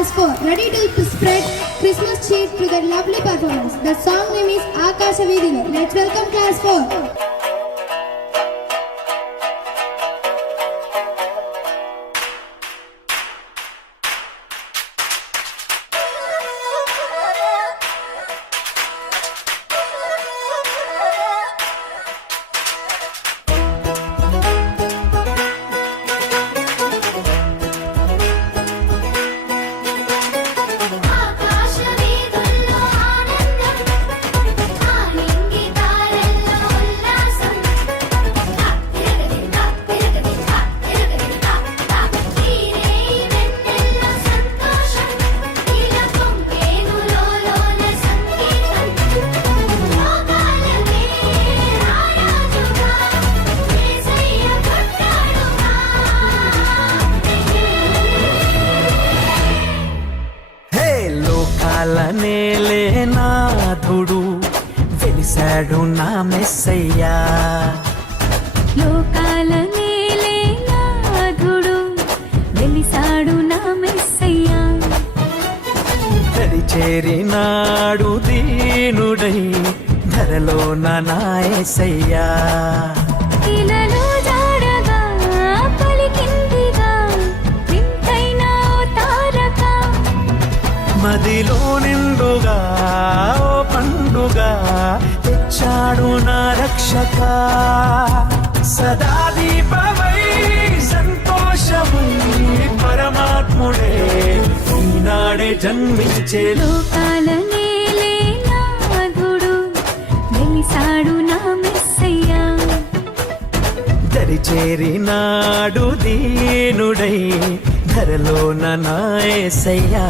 class 4, ready to spread Christmas cheer to their lovely performance. The song name is Akasha Vidilo. Let's welcome class 4. నేలే నాథుడు వెలిసాడు నా మెస్సయ్యా లోకాల నేలే నాథుడు వెలిసాడు నా మెస్సయ్యా చేరినాడు దీనుడై ధరలో నా యేసయ్యా ఇలలో జాడగా పలికిందిగా వింతైన తారక మదిలో నిండుగా ఓ పండుగ తెచ్చాడు నా రక్షక సదా దీపమై సంతోషమై పరమాత్ముడే ఈనాడే జన్మించే లోకాల నేలే నాథుడు వెలిసాడు నా మెస్సయ్యా చేరినాడు దీనుడై ధరలో నా యేసయ్యా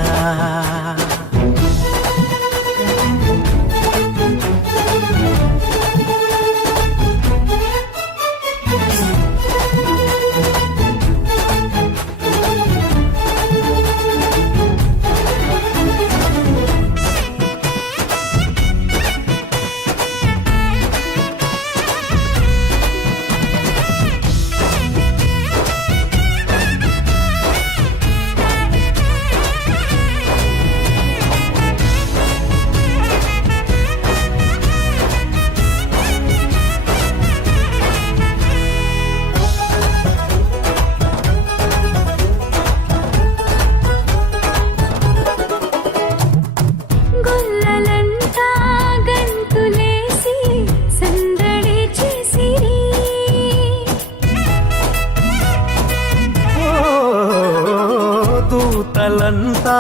దూతలంతా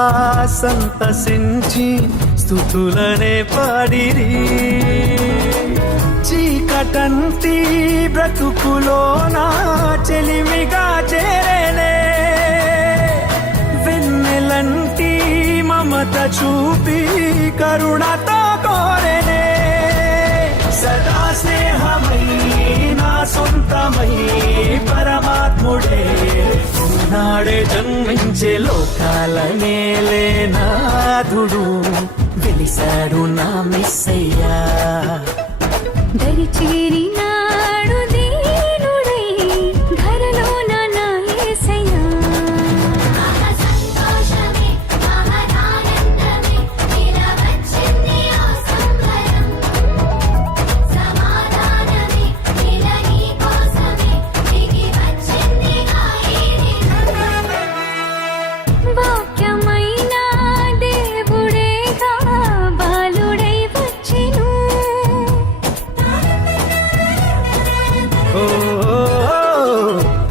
సంతసించి స్తుతులనే పాడిరి చీకటంటి బ్రతుకులోన చెలిమిగా చేరేనే వెన్నెలంటి మమత చూపి కరుణతో కోరేనే సదా స్నేహమై నా సొంతమై పరమాత్ముడే నాడే జన్మించే లోకాల నేలే నాథుడు వెలిసాడు నా మెస్సయ్యా దరిచేరినాడు దీనుడై ధరలో నా యేసయ్యా సంతోషమే మహదానందమే ఇలా వచ్చింది ఆ సంబరం సమాధానమే ఇలా నీ కోసమే దిగి వచ్చింది ఆ వాక్యమైన దేవుడేగా బాలుడై వచ్చెను ఓ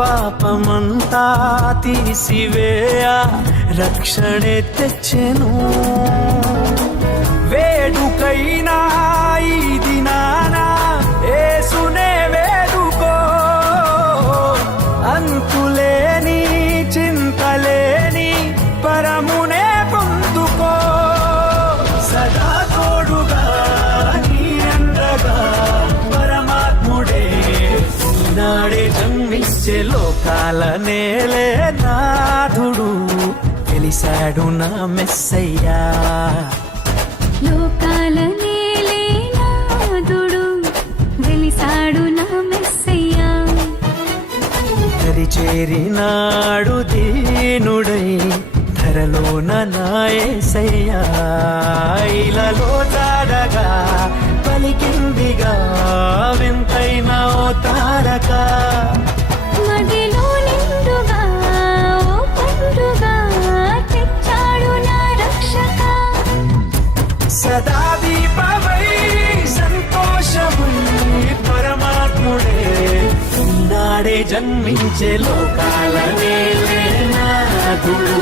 పాపమంతా తీసివేయ రక్షణే తెచ్చెను వేడుకైనా ఈ దినాన యేసునే వేడుకో అంతులేని చింతలేని పరమునే పొందుకో సదా తోడుగా నీ అండగా పరమాత్ముడే నాడే జన్మించే లోకాల నేలే నాథుడు వెలిసాడు నా మెస్సయ్యా లోకాల నేలే నాథుడు వెలిసాడు నా మెస్సయ్యా చేరినాడు దీనుడై ధరలోన నాయసయ్యా ఇలలో జాడగా పలికిందిగా వింతైన ఓ తారక మదిలో నిండుగా ఓ పండుగా తెచ్చాడు నా రక్షక సదా దీపమై సంతోషముని పరమాత్ముడే ఈనాడే జన్మించే లోకాల నేలే నాథుడు